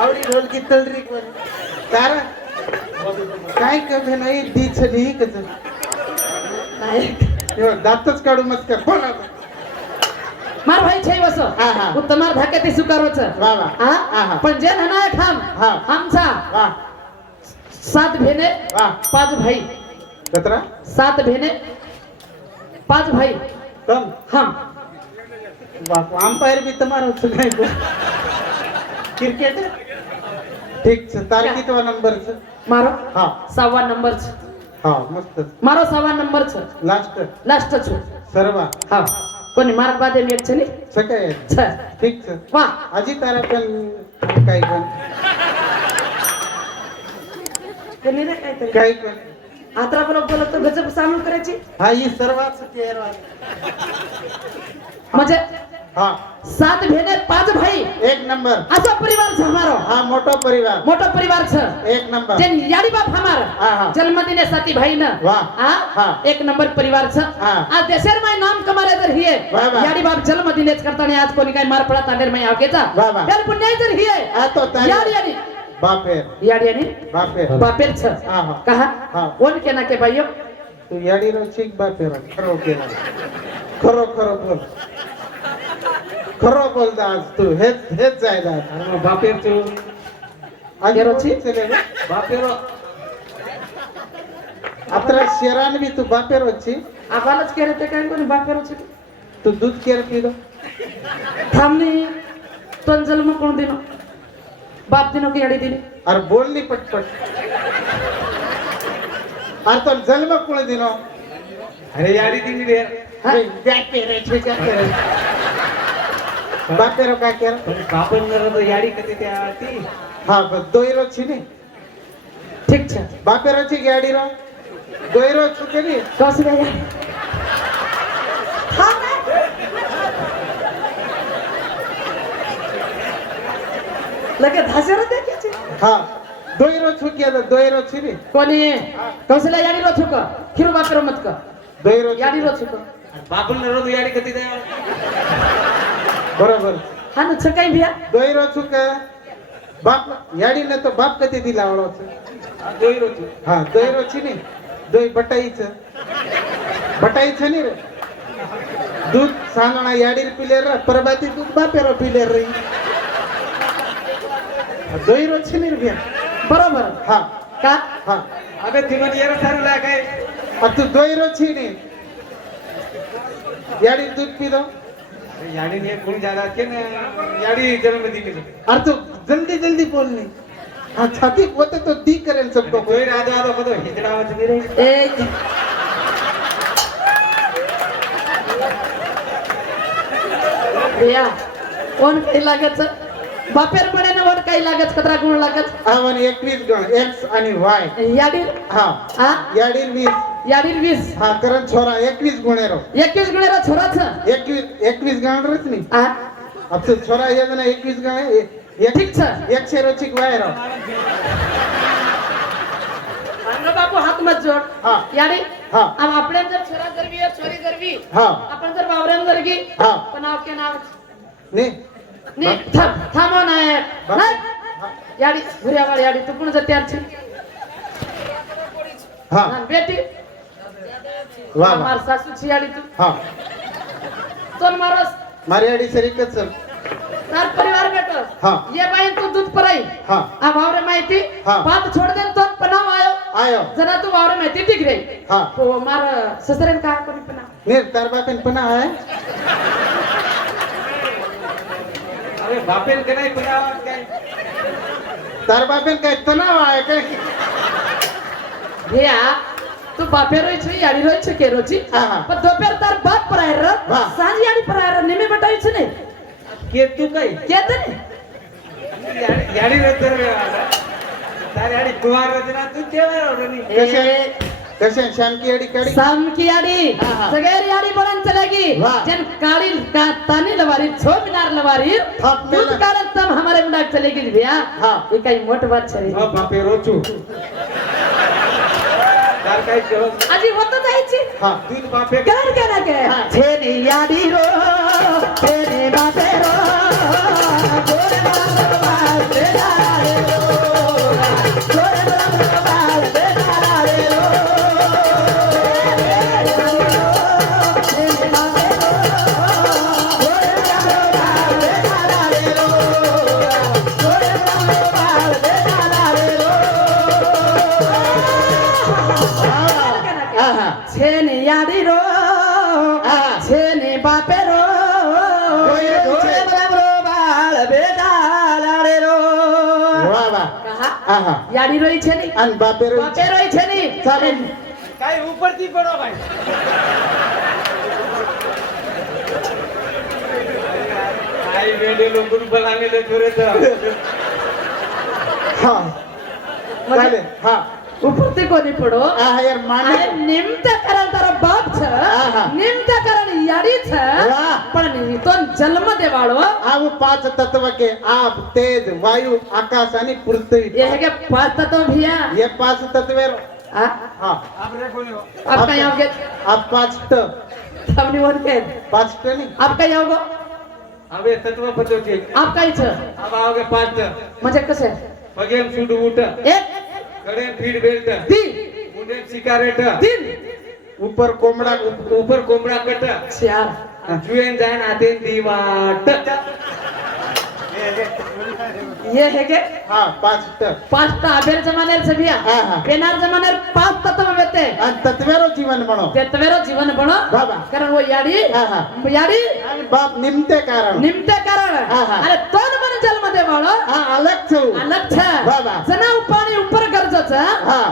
आवडी ढोल की तलरी कारण काय कमी नाही ती छली नाही दातच काढू मत कर मार भाई छे बस उत्तमार धाके ते सुकारोच. पण जे धना ठाम आमचा. सात भेने पाच भाई. कतरा सात भेने पाच भाई. तम हम. बाप अंपायर भी तुम्हारा क्रिकेट ठीक छ तारखीत नंबर छ मारो हां. सावा नंबर छ हां मस्त मारो सावा नंबर छ लास्ट लास्ट छ सर्वा. हा. कोणी मारत बादे मी छ नि सके छ ठीक छ वा. आजी तारा पण काय पण. केली रे काय तरी. काय पण. आत्रा बोलत बोलत गजब सामील करायची. हा ही सर्वाच केअर म्हणजे हा. सात भेने पाच भाई. एक नंबर. असा परिवार छ हमारो हा मोठा परिवार. मोठो परिवार छ एक नंबर. जे याडी बाप हमार. हा, जन्म दिने साथी भाई न वाह, हा। हा. एक नंबर परिवार छ हा. आज देशेर माय नाम कमाले तर हिये. याडी बाप जन्म दिनेच करता आणि आज कोनी काय मार पडा तांडेर माय आवकेचा वाह, वाह. यार पुण्याय तर हिये. तो याडी याडी. बापेर याडी याडी. बापे. बापेर छ हा, हा. हा. कहा कोण केना के भाईयो? तू याडीनं चिक बापेर खरो केला खरो खरो बोल खरं बोलतो आज तू. हेच हेच जायला बापेर तू. आणि बापेर. आता शेरान बी तू बापेर होची आबालाच केलं ते काय कोणी बापेर होची तू दूध केलं पिलो. थांबनी पण जन्म कोण दिनो बाप दिनो की अडी दिली. अरे बोलली पटपट. अरे तो जन्म कोण दिनो अरे याडी दिली रे. બાપેરો કાકેર અને બાપનર તો યારી કતે ત્યાં હતી હા દોયરો છે ને ઠીક છે બાપેરો છે ગાડી રો દોયરો છે કે ને કસ ગયા લગે ધાસેરો દેખે છે હા દોયરો છૂક્યા તો દોયરો છે ને કોની કૌશલ્યા યારી રો છૂક ખીરું બાપેરો મત કર દોયરો યારી રો છૂક બાપન રો તો યારી કતી દે बरोबर. हा ना चुकाय भिया दोयरो चुक. बाप याडी ने तर बाप कधी दिला आवडायचं दोयरोची हा दोयरोची नाही. दोय बटाईच. बटाईच नाही रे. दूध सांगणा याडी पिले पिलेर परबाती दूध बापेर पिलेर रे. छ नाही भिया बरोबर. हा. का? हा. अगं ती म्हणजे येणं लागे अब तू दोयरोची नाही. याडी दूध पिलो. याडीने कोण झाला के ना याडी जन्म दी के अरे तो जल्दी जल्दी बोलने हाँ छाती होते तो दी करेल सबको कोई राजा आधा हो तो हिजड़ा मत दे रही ए. भैया कोण काही लागत बापेर पडे ना वर काही लागत कतरा गुण लागत हा म्हणजे एकवीस गुण एक्स आणि वाय. याडील हा. हा याडील वीस. याडी वीस. हा करण छोरा एकवीस गुणेरो. एकवीस गुणेरा छोराच. एकवीस एकवीस गण रच नी हा अब तो छोरा ये ना एकवीस गण ठीक छ. एक शेरो चिक वायर बापू हात मत जोड. हा. हा. आम आपल्या जर छोरा गरवी आहे छोरी गरवी हा. आपण जर वावऱ्यान गरगी हा. पण के नाव ने. नी. थांब ना बाप- नाही. हा. याडी भुऱ्यावाळ याडी तू कोण जर तयार छी हा आणि बेटी वा वा मार सासूची याडी तू हा तोन मारस मारी आडी सरीकच चल तार परिवार बेटो हा. ये बाई तू दूध पराई हा आ वावरे माहिती हा. पात छोड दे तो पनाव आयो आयो जरा तू वावरे माहिती ठीक रे हा हो मार ससरेन का कोणी पना ने तार बापेन पना आहे હવે બાપેન કે નહીં બનાવવા કાંઈ तार बापेन काय तणाव आहे काय भैया तू बापे रोई छी यारी रोई छी के रो पर दोपहर तार बात पर आय र सांझ यारी पर आय र नेमे बटाई छी ने. के तू कई के त यारी रोते रे तार यारी कुमार रोते ना तू के रो रे कसे? कसे? शाम की यारी. काडी शाम की यारी सगळे यारी बोलन चलेगी जन काडी का तानी लवारी छोबिनार लवारी. दूध कारण तम हमारे मुंडा चलेगी भैया. हां. काही मोठ बात छे हो बापे रोचू. घर का जो अजी वो तो चाहिए छी हां तीन बापे সে নিয়ারির সে নি বাপের યાડી રહી છે ને અને બાપે રહી છે રહી છે ને ચાલે કાઈ ઉપરથી પડો ભાઈ આઈ વેડે લોકોનું ભલાને લે જોરે તો હા ચાલે હા ಉಪುರ್ತಿಗೋದಿ ಪುಡು ಆಯರ್ ಮಾಡ ನಿಮ್ತ ಕರಂತರ ಬಾಪ್ ಛ ನಿಮ್ತ ಕರಣ ಯಡಿ ಛ पण तो जन्म देवाळो आव पाच तत्व के आप तेज वायु आकाश आणि पृथ्वी. हे के पाच तत्व भैया. हे पाच तत्व आ? हां. आप हो? आप का याव आप पाच त. हमने के पाच त नहीं. आप का याव तत्व पतो आप काय छ अब आवगे पाच म्हणजे कसे मगेम सुड उठ. एक ખડે ફીડ બેલ્ટ ધી મુંડે સિગારેટ ધી ઉપર કોમડા ઉપર કોમડા કટ. ચાર જુએન જાન આતે દીવાટ. ये है के हा पांच तर. अबेर जमाने से भी सभिया पेनार जमाने पांच तत्व बेते आणि तत्वेरो जीवन बनो. तत्वेरो जीवन बनो. बाबा. कारण वो यारी यारी बाप निम्ते कारण. निम्ते कारण. अरे तोन मन जन्म दे बाळो अलग छे. अलग छे. बाबा. जना जनाव पाणी उपर गरजचा.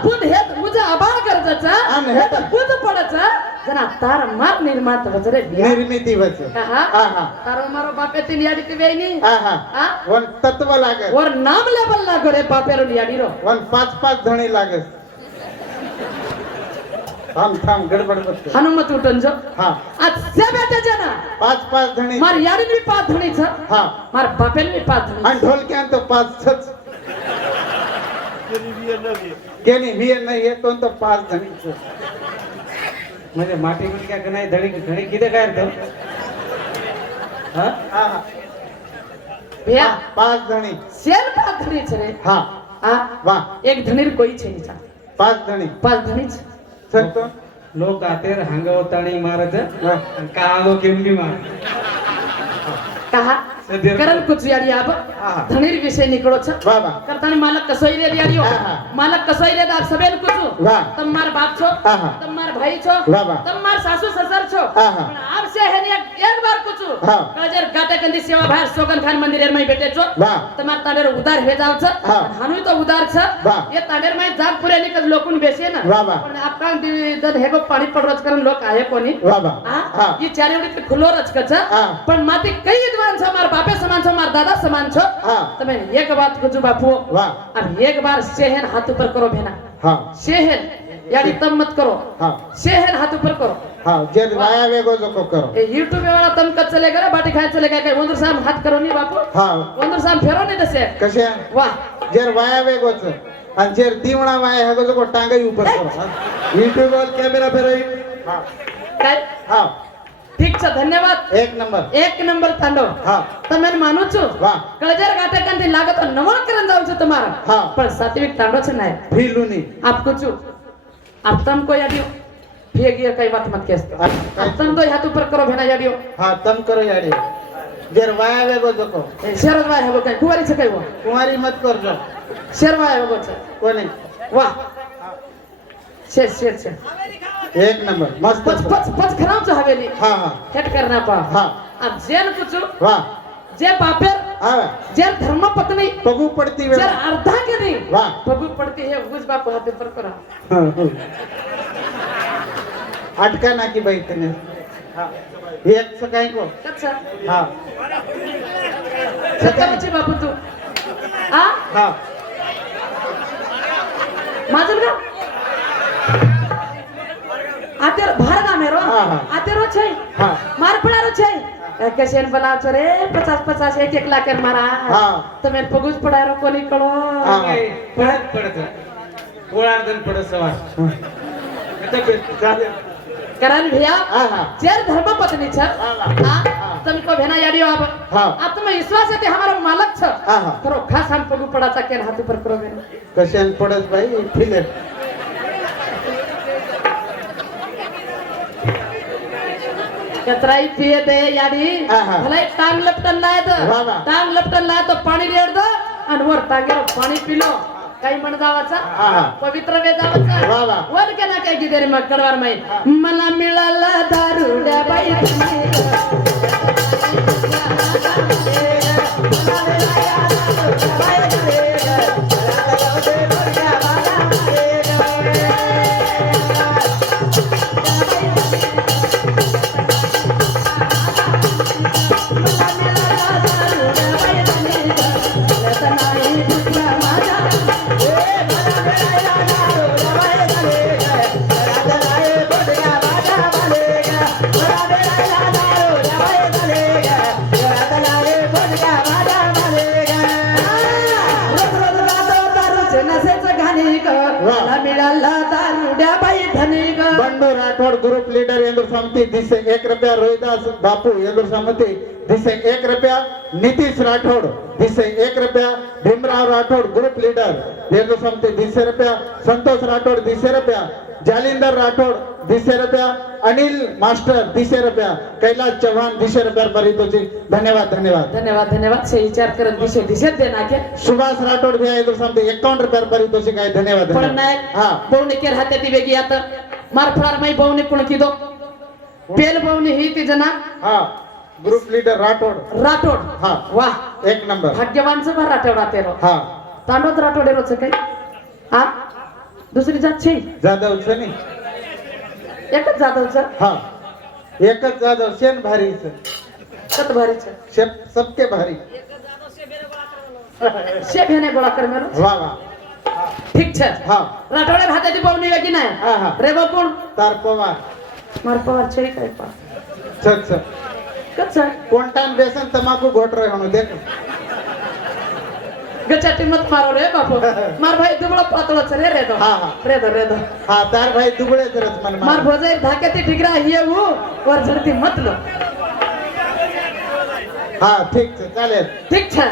बुध हेत उज आबाळ कर जाता हेत बुध पडचा. जना तार मार निर्माता बच्चे निर्मिति बच्चे हाँ हाँ. तारों मारो बापे याडी ती वेणी. हाँ हा. वन तत्व लागे और नाम लेबल लागो रे बापेरो लियाडी रो वन पाच पाच धणी लागे थांब थांब गडबड बसते हनुमत उठन जो हा आज से बेटे जना पाच पाच धणी मार याडी मी पाच धणी छ हा मार बापेन मी पाच धणी आणि ढोलक्यान तो पाच छच केनी विये नाही येतो तो पाच धणी म्हणजे माटी मुलग्या का नाही धडी धडी किती काय अर्थ हा हा हा भैया पाच धणी सेल पाच धणी छ रे हा हा वा एक धणी कोई છે નીચા पाच धणी पाच धणी છે छतो लोक आतेर हांगवताणी मारत हा. आणि का आगो केमली मार कहा सदीर- करण कुछ यारी आब आहा. धनीर विषय निकळो छ वा वा करतानी मालक कसोई रे यारियो आहा. मालक कसोई रे आप सबेन कुछ वाह. तम मार बाप छो आहा. तम मार भाई छो वाह, वाह. तम मार सासू ससुर छो आहा. पण आप से हेने कंदी सेवा भार सोगन खान मंदिर एर भेटे छो तमार ताडेर उधार हे जाव छ हानुई तो उधार छ. ये ताडेर मई जाग निकल लोकुन बेसे ना. पण आपका जन पाणी पडरच करन लोक आहे कोणी. हां? खुलो रच छ पण माते कई विद्वान छ मार बापे समान छ मार दादा समान छ. तमे एक बात कुछ बापू वाह अब एक बार सेहन हाथ ऊपर करो भेना. हां. सेहन यानी तम मत करो हा सेहन हाथ ऊपर करो हा जे वाया वेगो जो करो ये यूट्यूब वाला तम कच चलेगा रे बाटी खाए चलेगा काय वंदर साहब हाथ करो नहीं बापू हा वंदर साहब फेरो नहीं दसे कशा वाह जेर वाया वेगो छ आणि जेर दिवणा वाया हेगो जो टांगाई ऊपर करो युट्यूब वर कॅमेरा फेरवी हा काय हा ठीक છે ધન્યવાદ एक नंबर એક નંબર તાંડો હા તમે માનું છું વાહ કળજર ગાટે કંથી લાગે તો નવાકરણ જાવ છું તમારા હા. પણ સાત્વિક તાંડો છે ને ફીલુની આપ કુછું अब तुमको या दियो ये गिया कई बात मत केस अब तो यहाँ तू पर करो भेना या दियो हाँ करो या दियो वाया वे हो? शेर वाया है गो कहीं कुंवारी से कुंवारी मत कर जो शेर वाया है गो से को नहीं वाह एक नंबर. मस्त. पच खराब हवेली. हाँ हाँ. करना पा. जेन जे पापेर जर धर्मपत्नी बघू पडती जर अर्धा की नाही बघू पडती हे उगच बाप हा पेपर करा अटका ना की बाई त्याने हे एकच काय को हा सकाळचे बापू तू हा माझं का అతెరు భారగా మీరు అతెరు వచ్చాయి మార్పడారు వచ్చాయి कैसेन बोलावचो रे? पचास पचास एक एक लाख मारा तर मेन पगूच पडायरो कोणी कळो पडत पडत. गोळार्धन पडत सवार. कारण भैया चेर धर्म पत्नी छ तुम को भेना यारी अब अब तुम विश्वास है हमारो मालक छ करो हो, खास हम पगु पड़ा चा के हाथ पर करो मेरे कैसेन पड़त भाई फिलेट कचराई पियत दे याडी भले टांग लपटन लायत. टांग लपटन लायत पाणी रेड आणि वर टांग्यावर पाणी पिलो. काही म्हण जावाचा पवित्र वे जावाचा वर केला काय की तरी मग कडवार माई मला मिळाला दारुड्या बाई. राठौड़ ग्रुप लीडर इंदुर समिति दिशे एक रुपया रोहिदास बापू इंदुर समिति दिशे एक रुपया नीतीश राठौड़ दिशे एक रुपया भीमराव राठौड़ ग्रुप लीडर इंदुर समिति दिशे रुपया संतोष राठौड़ दिशे रुपया जालिंदर राठौड़ दिशे रुपया अनिल मास्टर दिशे रुपया कैलाश चव्हाण दिशे रुपया परितोषी धन्यवाद धन्यवाद. धन्यवाद धन्यवाद. से विचार करत दिशे दिशेत देना के सुभाष राठोड भैया इंदुर समिति. 51 रुपया परितोषी काय? धन्यवाद पण नायक हा. कोण केर हातात वेगी आता. मार फळार माई बहुने कोण किदो? पेल बहुने ही ती जना हा ग्रुप लीडर राठोड. राठोड. हा. वाह एक नंबर. भाग्यवानचं भर राठोड आतेरो हा. तांडवत राठोडे रोच काही हा? दुसरी जात छे. जाधवचं नाही. एकच जाधवचं? हा. एकच जाधव शेन भारीच. कत भारीचं? शेप सबके भारी. शे भेने गोळा कर मेरो वा वा. ठीक छे। हा। राठोडे भाताची बहुने वेगळी हा, हा. नाही रे बा कोण तार पवार. मार पवार छे काय पा छत छत कच कोणता बेसन तमाकू घोट रहे होनो देख. गचाटी मत मारो रे बापू. मार भाई दुबळा पातळ रे रे दो हा, हा. रे दो रे दो हा तार भाई दुबळे तरच मन मार भोजे धाक्याती ठिकरा ये वो वर झडती मत लो हा ठीक छे चालेल. ठीक छे.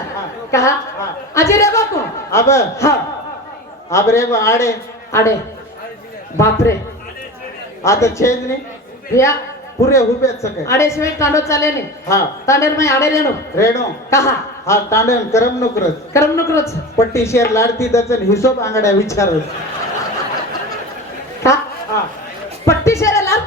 कहा? हा. अजी रे बापू. अब हा. रे गो आडे. अडे बापरे. आता छेद नाही? भैया पुरे हुबेच सके अडे शिवाय तांडव चाले ने हा. तांडेर मै अडे रेणू. रेणो. कहा? हा तांडण करमणूक रच करमणूक रोज पट्टी शेर लाडती दचन हिशोब आंगड्या विचारच का? हा. पट्टी शेरे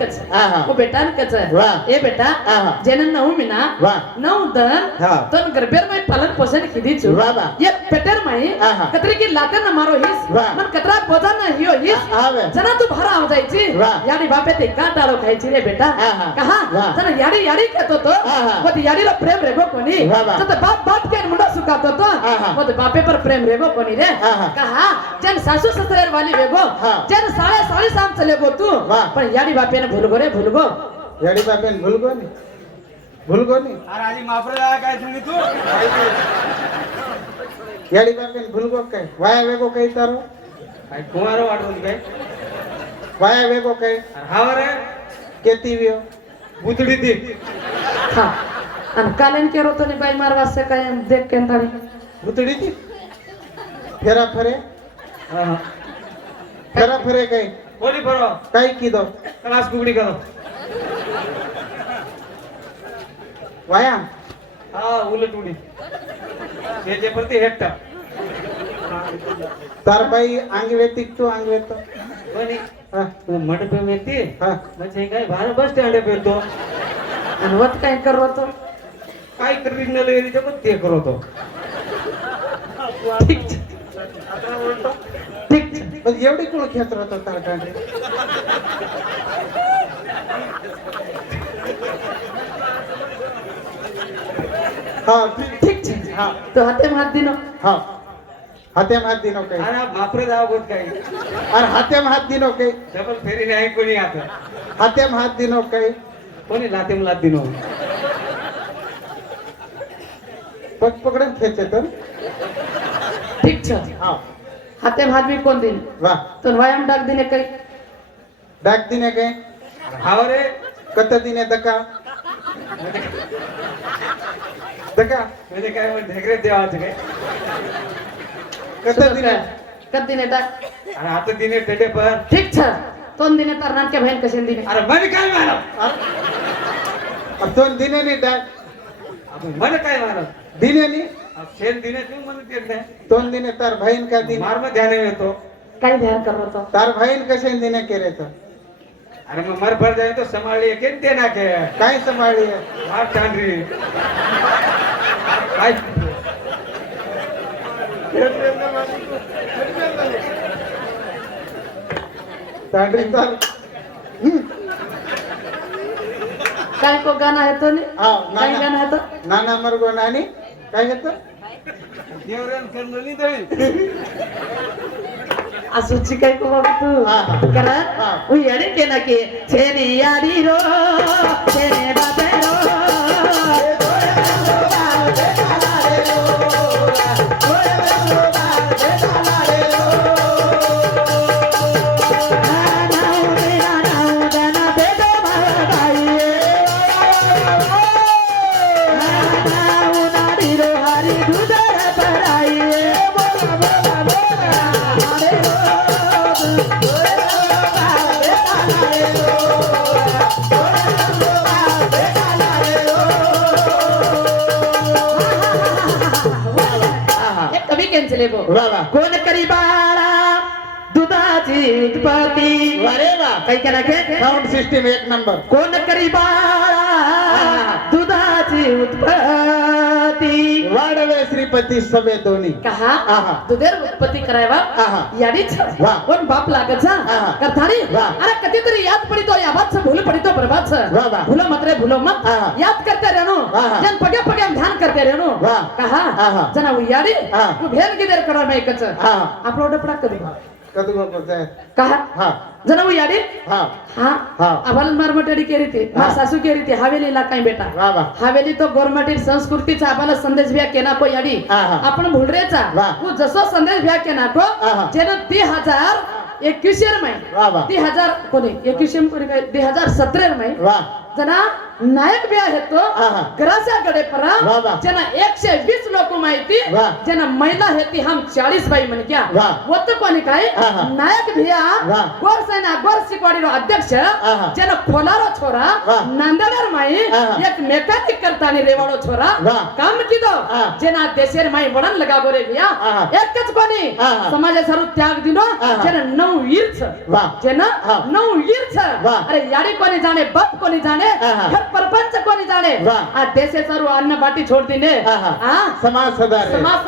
कच आहा. ओ बेटा कच वाह. ए बेटा आहा. जेन नऊ मिना वाह. नऊ दन हा. तन गरबेर मै पालन पोषण खिदी छु मारो हिस वाह. मन कतरा बोजा न हियो हिस आ- आवे. जना तू भरा हो जायची. याडी बापे ते का टाळो खायची रे बेटा. कहा. जना याडी याडी कहतो तो. मत याडीला प्रेम रेगो कोणी. जत बाप बाप के मुंडा सुकातो तो. मत बापे पर प्रेम रेगो कोणी रे. कहा जन सासू ससुरेर वाली वेगो. जन साळे साळी साम चले गो तू. पण याडी बापेने भूलगो रे भूलगो याडी बापेन भूलगो नी भूलगो नी अरे आधी मापरे जागा काय तुम्ही तू याडी बापेन भूलगो काय वाया वेगो काही तारो काय कुमार वाटून काय वाया वेगो काही अरे हा रे केती वियो बुतडी ती हा आणि कालेन केरो तो बाई मारवा से काय देख के ताणी भुतडी ती फेरा फरे हा, हा. फेरा फरे काही बोली बरो काही किदो क्लास कुकडी वाया? हा उलट उडी त्याचे प्रति हेक्टर तार बाई तिकतो अंगवे तो कोणी? हा. मंडपे व्यक्ती हा. म्हणजे काय भार बस स्टँड पेरतो आणि वत काय करो तो काय क्रिमिनल एरिया पण ते करतो ठीक एवढी कोण खेच राहतो तार हा. ठीक ठीक छे हा. तो हाते हात दिनो हा. हात दिनो काही. अरे बापरे जाव होत काही. अरे हात्याम हात दिनो काही. डबल फेरी नाही कोणी आता. हात्याम हात दिनो काही. कोणी लाते लात दिनो पग पकडून खेचे तर. ठीक छे हा. हाते हात मी कोण दिन वा. तो व्यायाम डाक दिने काही. डाक दिने काय हाव रे कत दिने दका दका म्हणजे काय ढेकरे देवाचं काय? कत दिने कद दिने ता अरे आता दिने टेटे पर ठीक छ. तोन दिने तर नाटके बहीण कशे दिने अरे मन काय मानव? दोन दिने नी डाक आपण मन काय मानव? दिने नी शेण दिने तू म्हणत येत नाही दोन दिने तार बहीण का दिन मार मग ध्यान येतो. काय ध्यान करत होतो तार बहीण कसे दिने केले तर? अरे मग मर भर जाए तो संभाळली के ते ना के काय सांभाळी मार चांदरी काय तांडरी तर काय को गाणं आहे तो नी? हा काय आहे तो नाना मरगो नानी काय येतं देवरान करलो दळी असुची काय को बाबा तू हा, हा. करा वा कोण करी बाळा? दुधाची उत्पत्ती वारे वा. काही करा साऊंड सिस्टीम एक नंबर कोण करी बाळा? दुधाची उत्पत्ती वाढवे श्रीपती सभे दोन्ही कहा आहा. दुधेर उत्पत्ती करायवा आहा. याडीच वा. कोण बाप लागत जा आहा. करतानी वा. अरे कधीतरी याद पडितो याबाच भूल पडितो बरबाच वा, वा. भूल मत रे भूलो मत आहा. याद करते रेनो आहा. जन पगे पगे ध्यान करते रेनो वा. कहा आहा. जना याडी आहा. तू भेल किदेर करा मैं कच आहा. आपलो डपडा कधी कदू बोलताय कहा हा जना याडी हा. हा? हा. अवल मरमटडी केरी ती. मा सासू केरी ती. हवेलीला काय बेटा? वा हवेली तो गव्हर्नमेंट संस्कृतीचा आम्हाला संदेश भ्या केना को याडी. आपण भुलरेचा. वा. तू जसो संदेश भ्या केना को. जेन ती हजार एकवीसशे वा ती हजार कोणी? एकवीसशे कोणी काय? ती हजार सतरे मै वा. जना नायक बी आहे तो. ग्रासाकडे परा. ज्यांना एकशे वीस लोक माहिती. ज्यांना महिला आहे ती हम चाळीस बाई म्हण क्या. होत कोणी काय. नायक भिया. गोर सेना गोर शिकवाडीरो अध्यक्ष. ज्यांना खोलारो छोरा. नांदेडर माई. एक मेकॅनिक करतानी रेवाडो छोरा. काम किदो. जेना देशेर माई वडन लगा गोरे भिया. एकच कोणी. समाजा सारू त्याग आहा. जेना नऊ ईर्च हा. नऊ ईर्च. अरे याडी कोणी जाणे बाप कोणी जाणे परपंच कोणी जाणे? देशे सारू अन्न बाटी छोड दिने आहा. आ? समाज सदारे समाज.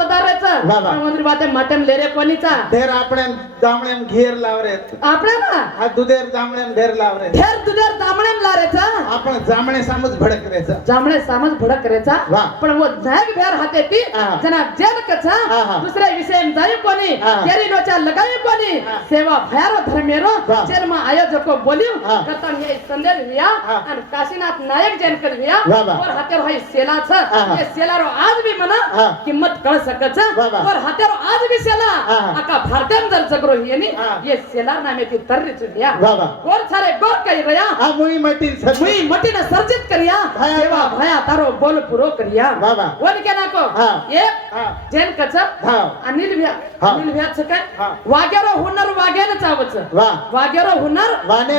पण मंदिर बाते मटन लेरे कोणीचा? ढेर आपण जांभळेम घेर लावरे आपले ना हा दुधेर जांभळेम ढेर लावरे धेर दुधेर दामणेम लारेचा आपण जांभळे सामूच भडकरेचा जांभळे सामज भडक करायचा वा. पण वो नायक भेर हाते ती आहा. जना जेल कचा आहा. दुसऱ्या विषय जाई कोणी आहा. केरी नोचा लगाई कोणी आहा. सेवा भयारो धर्मेरो वा. जेल मा आयोजको बोलियो आहा. कतन हे संदेश लिया आहा. आणि काशीनाथ नायक जेन कर लिया वा, वा. और हातेर हाई सेला छ आहा. ये सेलारो आज भी मना आहा. किंमत कळ सकच वा, वा. और हातेरो आज भी सेला आहा. आका भारतीयन जर जगरो येनी आहा. ये सेला नामे ती तर्री चुलिया वा, वा. सारे गोर कई रया हा मुई मटी सर मुई मटीने सर्जित करिया भया सेवा भया तारो बोल पुरो करिया वा. वन के नाको हा. हा. जेन कच हा. अनिल भ्या हा. अनिल भ्या छ काय हा. वाग्यारो हुनर वाग्यान चावच वा वाग्यारो हुनर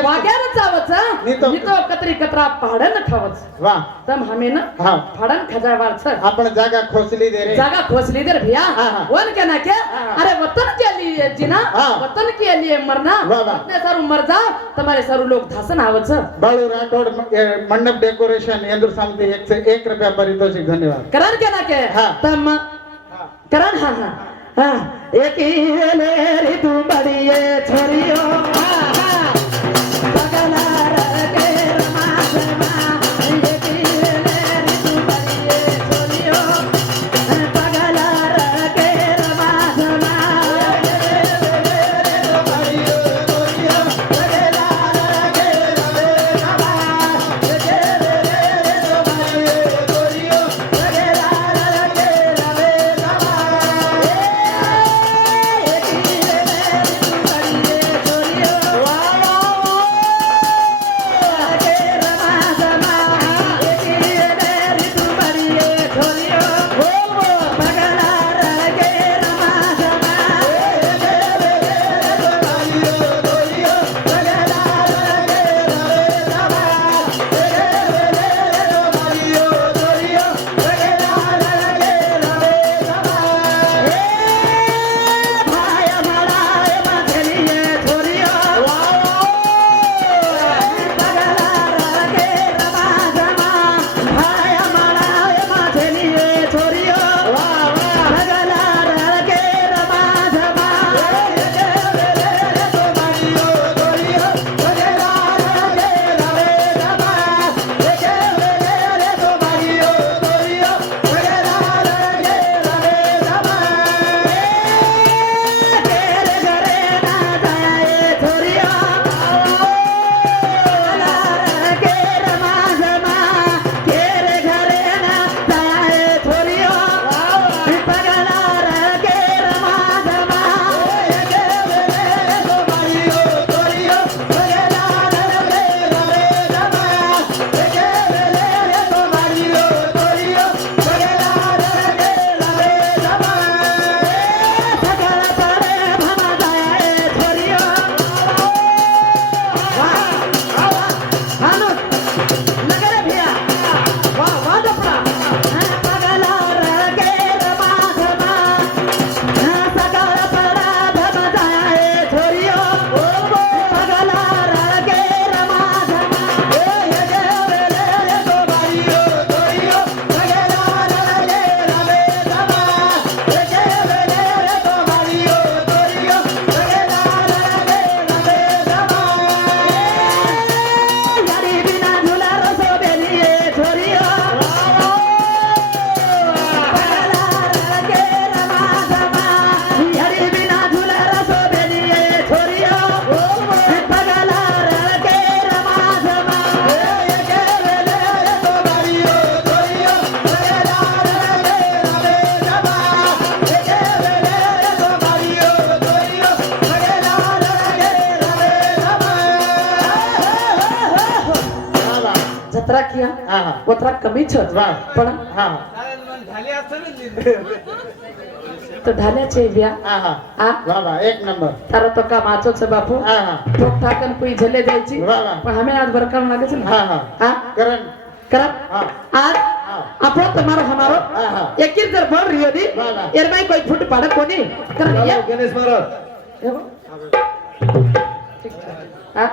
वाग्यान चावच नितो- नितो कतरी कतरा पहाडन खावच वा तम हमें न हा फाडन खजावार छ आपण जागा खोसली दे रे जागा खोसली दर भैया. वन के ना के हा. अरे वतन के लिए जीना. वतन के लिए मरना. अपने सारू मर जा तुम्हारे सारू लोग धासन आवच बाळू राठोड मंडप डेकोरेशन ಎಂದು समिती एकशे एक रुपया पारितोषिक धन्यवाद करण के ना के हा. तम हा. करण हा हा हा एक ही लेरी तू बड़िए छोरियो हा हा हा ओतरा कमी छ वाह. पण हा चालेल मग झाली असं તો ઢાલ્યા છે વ્યા हा हा આ वा वा एक नंबर તારો તો કામ આચો છે બાપુ हा हा ઠોક ઠાકન કોઈ જલે જાય છે વાહ, વાહ. પણ અમે આજ વરકામ લાગે છે ને हा हा હા करण કરા हा આજ हा આપણો તમારો હમારો હા હા એક જર બોલ રહ્યો દી વાહ, વાહ. એરમાઈ કોઈ ફૂટ પાડે કોની કરણ ચાલો, યા ગણેશ મહારાજ એવો? ઠીક છે. હા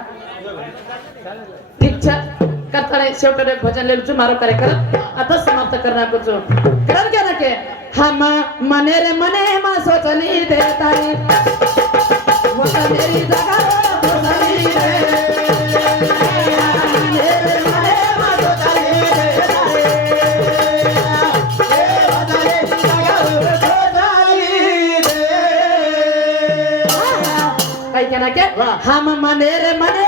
કરતા છેવટે ભજન લેલું છું મારો કાર્યક્રમ આતો સમાપ્ત કરી નાખું છું કારણ કે કે હા મને રે મને એમાં સોચની દેતા વગેરે જગા हम मनेर मने